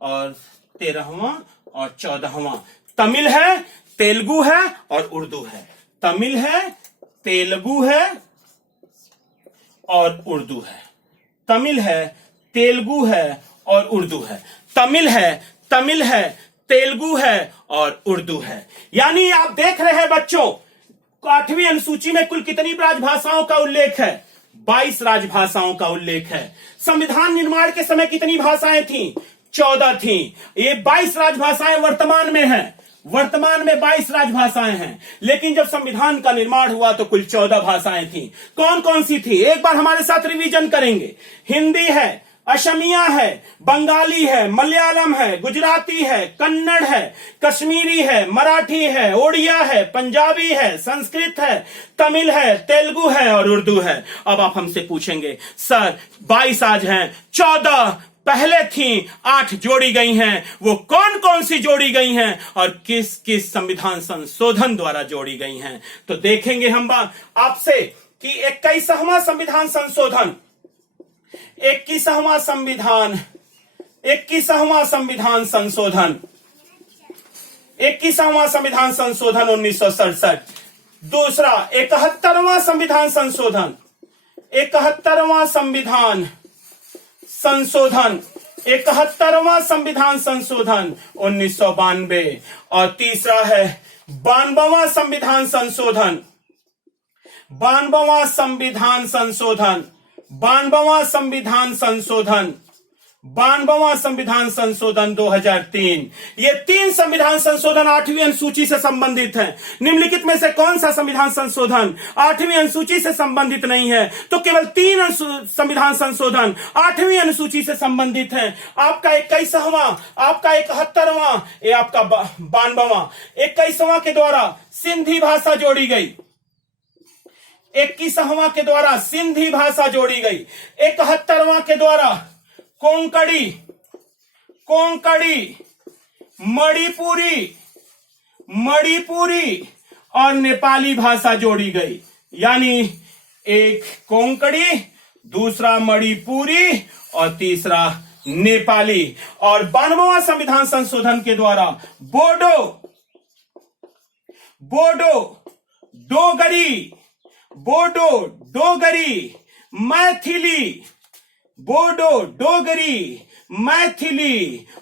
और 13वां और 14वां। तमिल है, तेलुगु है और उर्दू है। तमिल है, तेलुगु है और उर्दू है। तमिल है, तेलुगु है और उर्दू है। तमिल है, तेलुगु है और उर्दू है। यानी आप देख रहे हैं बच्चों, 8वीं अनुसूची में कुल कितनी राजभाषाओं का उल्लेख है? 22 राजभाषाओं का उल्लेख है। संविधान निर्माण के समय कितनी भाषाएं थीं? 14 थीं। ये 22 राजभाषाएं वर्तमान में हैं। वर्तमान में 22 राजभाषाएं हैं, लेकिन जब संविधान का निर्माण हुआ तो कुल 14 भाषाएं थीं। कौन कौन सी थी? एक बार हमारे साथ रिवीजन करेंगे। हिंदी है, असमिया है, बंगाली है, मलयालम है, गुजराती है, कन्नड़ है, कश्मीरी है, मराठी है, ओडिया है, पंजाबी है, संस्कृत है, तमिल है, तेलुगु है और उर्दू है। अब आप हमसे पूछेंगे सर 22 आज हैं, 14 पहले थी, 8 जोड़ी गई हैं। वो कौन कौन सी जोड़ी गई हैं और किस किस संविधान संशोधन द्वारा जोड़ी गई हैं? तो देखेंगे हम आपसे कि 21वां संविधान संशोधन, 21वां संविधान संशोधन 21वां संविधान संशोधन 1967। दूसरा 71वां संविधान संशोधन, 71वां संविधान संशोधन, 71वां संविधान संशोधन 1992। और तीसरा है 92वां संविधान संशोधन, 92वां संविधान संशोधन, 92वां संविधान संशोधन, 92वां संविधान संशोधन 2003। ये 3 संविधान संशोधन 8वीं अनुसूची से संबंधित हैं। निम्नलिखित में से कौन सा संविधान संशोधन 8वीं अनुसूची से संबंधित नहीं है? तो केवल 3 संविधान संशोधन 8वीं अनुसूची से संबंधित हैं। आपका 21वां, आपका 71वां, ये आपका 92वां। 21वां के द्वारा सिंधी भाषा जोड़ी गई, 21वां के द्वारा सिंधी भाषा जोड़ी गई। 71वां के द्वारा कोंकणी, मणिपुरी और नेपाली भाषा जोड़ी गई। यानी एक कोंकणी, दूसरा मणिपुरी और तीसरा नेपाली। और 92वां संविधान संशोधन के द्वारा बोडो, डोगरी, मैथिली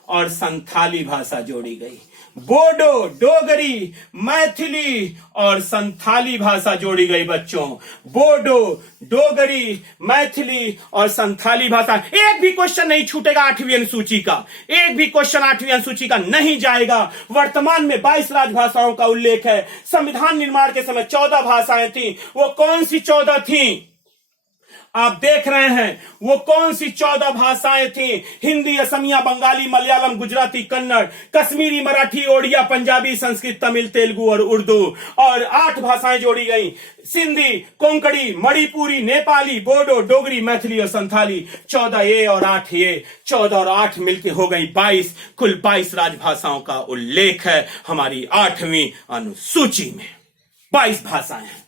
और संथाली भाषा जोड़ी गई। बोडो, डोगरी, मैथिली और संथाली भाषा जोड़ी गई बच्चों। बोडो, डोगरी, मैथिली और संथाली भाषा। एक भी क्वेश्चन नहीं छूटेगा 8वीं अनुसूची का, एक भी क्वेश्चन 8वीं अनुसूची का नहीं जाएगा। वर्तमान में 22 राजभाषाओं का उल्लेख है। संविधान निर्माण के समय 14 भाषाएं थी। वो कौन सी 14 थी? आप देख रहे हैं वो कौन सी 14 भाषाएं थी? हिंदी, असमिया, बंगाली, मलयालम, गुजराती, कन्नड़, कश्मीरी, मराठी, ओडिया, पंजाबी, संस्कृत, तमिल, तेलुगु और उर्दू। और 8 भाषाएं जोड़ी गई, सिंधी, कोंकणी, मणिपुरी, नेपाली, बोडो, डोगरी, मैथिली और संथाली। 14 ये और 8 ये, 14 और 8 मिलके हो गई 22। कुल 22 राजभाषाओं का उल्लेख है हमारी 8वीं अनुसूची में। 22 भाषाएं हैं,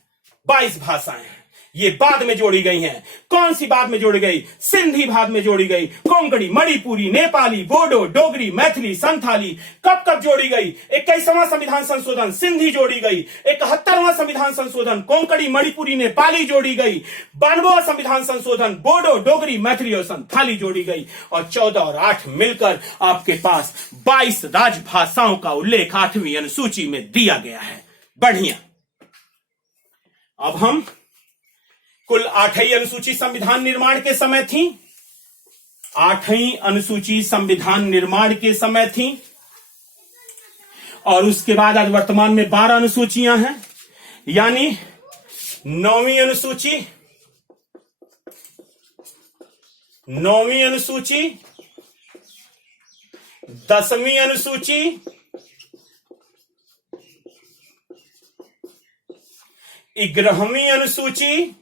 22 भाषाएं हैं। ये बाद में जोड़ी गई हैं। कौन सी बाद में जोड़ी गई? सिंधी बाद में जोड़ी गई। कोंकणी, मणिपुरी, नेपाली, बोडो, डोगरी, मैथिली, संथाली कब कब जोड़ी गई? 21वां संविधान संशोधन सिंधी जोड़ी गई। 71वां संविधान संशोधन कोंकणी, मणिपुरी, नेपाली जोड़ी गई। 92वां संविधान संशोधन बोडो, डोगरी, मैथिली और संथाली जोड़ी गई। और 14 और 8 मिलकर आपके पास 22 राजभाषाओं का उल्लेख 8वीं अनुसूची में दिया गया है। बढ़िया। अब हम कुल 8वीं अनुसूची संविधान निर्माण के समय थी। 8वीं अनुसूची संविधान निर्माण के समय थी और उसके बाद आज वर्तमान में 12 अनुसूचियां हैं। यानी 9वीं अनुसूची, 9वीं अनुसूची, 10वीं अनुसूची, 11वीं अनुसूची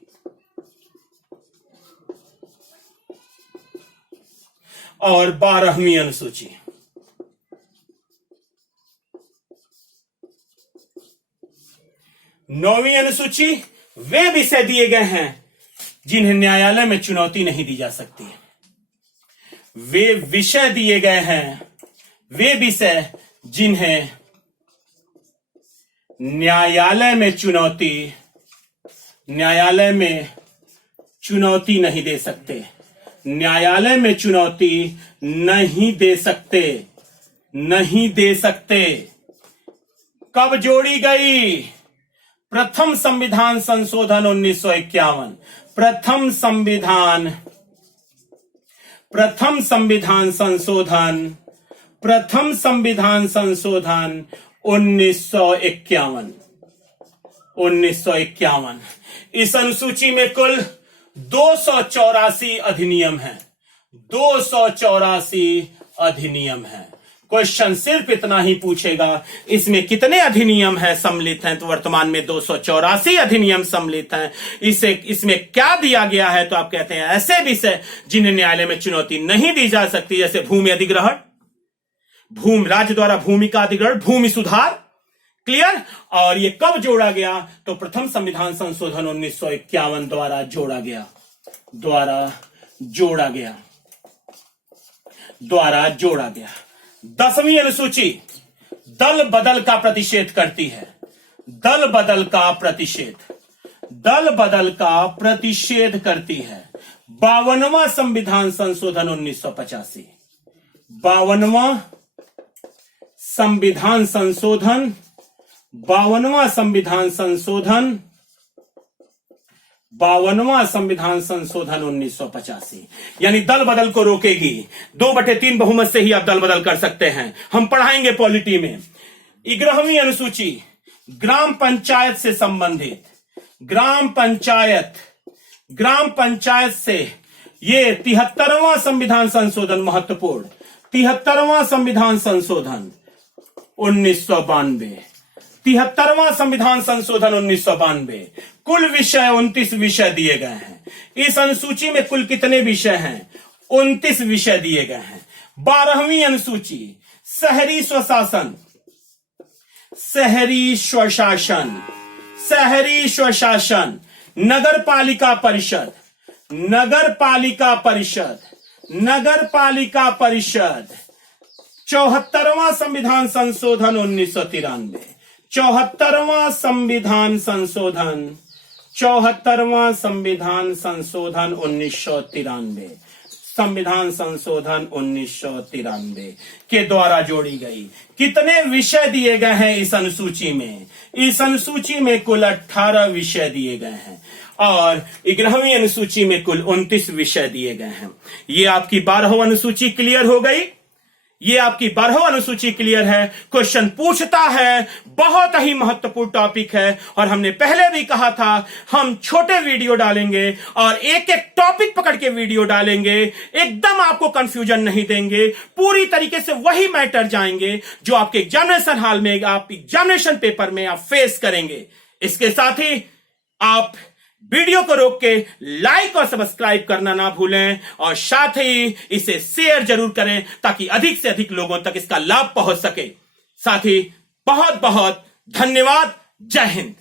और 12वीं अनुसूची। नौवीं अनुसूची वे विषय दिए गए हैं जिन्हें न्यायालय में चुनौती नहीं दी जा सकती। वे विषय दिए गए हैं वे विषय जिन्हें न्यायालय में चुनौती नहीं दे सकते, न्यायालय में चुनौती नहीं दे सकते। कब जोड़ी गई? प्रथम संविधान संशोधन 1951, प्रथम संविधान संशोधन 1951। इस अनुसूची में कुल 284 अधिनियम हैं, 284 अधिनियम हैं। क्वेश्चन सिर्फ इतना ही पूछेगा, इसमें कितने अधिनियम हैं सम्मिलित हैं? तो वर्तमान में 284 अधिनियम सम्मिलित हैं। इसमें क्या दिया गया है? तो आप कहते हैं ऐसे विषय जिन्हें न्यायालय में चुनौती नहीं दी जा सकती, जैसे भूमि अधिग्रहण, राज्य द्वारा भूमि का अधिग्रहण, भूमि सुधार। क्लियर? और ये कब जोड़ा गया? तो प्रथम संविधान संशोधन 1951 द्वारा जोड़ा गया। 10वीं अनुसूची दल बदल का प्रतिषेध करती है, दल बदल का प्रतिषेध करती है। 52वां संविधान संशोधन 1985, 52वां संविधान संशोधन 1985, यानी दल बदल को रोकेगी। 2/3 बहुमत से ही आप दल बदल कर सकते हैं, हम पढ़ाएंगे पॉलिटी में। 11वीं अनुसूची ग्राम पंचायत से संबंधित, ग्राम पंचायत से ये 73वां संविधान संशोधन महत्वपूर्ण, 73वां संविधान संशोधन 1992, 73वां संविधान संशोधन 1992। कुल विषय 29 विषय दिए गए हैं। इस अनुसूची में कुल कितने विषय हैं? 29 विषय दिए गए हैं। 12वीं अनुसूची शहरी स्वशासन, नगर पालिका परिषद। 74वां संविधान संशोधन 1993, 74वां संविधान संशोधन 1993 के द्वारा जोड़ी गई। कितने विषय दिए गए हैं इस अनुसूची में? इस अनुसूची में कुल 18 विषय दिए गए हैं और 11वीं अनुसूची में कुल 29 विषय दिए गए हैं। ये आपकी 12वीं अनुसूची क्लियर हो गई। ये आपकी 12वीं अनुसूची क्लियर है। क्वेश्चन पूछता है, बहुत ही महत्वपूर्ण टॉपिक है और हमने पहले भी कहा था हम छोटे वीडियो डालेंगे और एक एक टॉपिक पकड़ के वीडियो डालेंगे, एकदम आपको कंफ्यूजन नहीं देंगे, पूरी तरीके से वही मैटर जाएंगे जो आपके एग्जामिनेशन हॉल में, आप एग्जामिनेशन पेपर में आप फेस करेंगे। इसके साथ ही आप वीडियो को रोक के लाइक और सब्सक्राइब करना ना भूलें और साथ ही इसे शेयर जरूर करें ताकि अधिक से अधिक लोगों तक इसका लाभ पहुंच सके। साथ ही बहुत बहुत धन्यवाद। जय हिंद।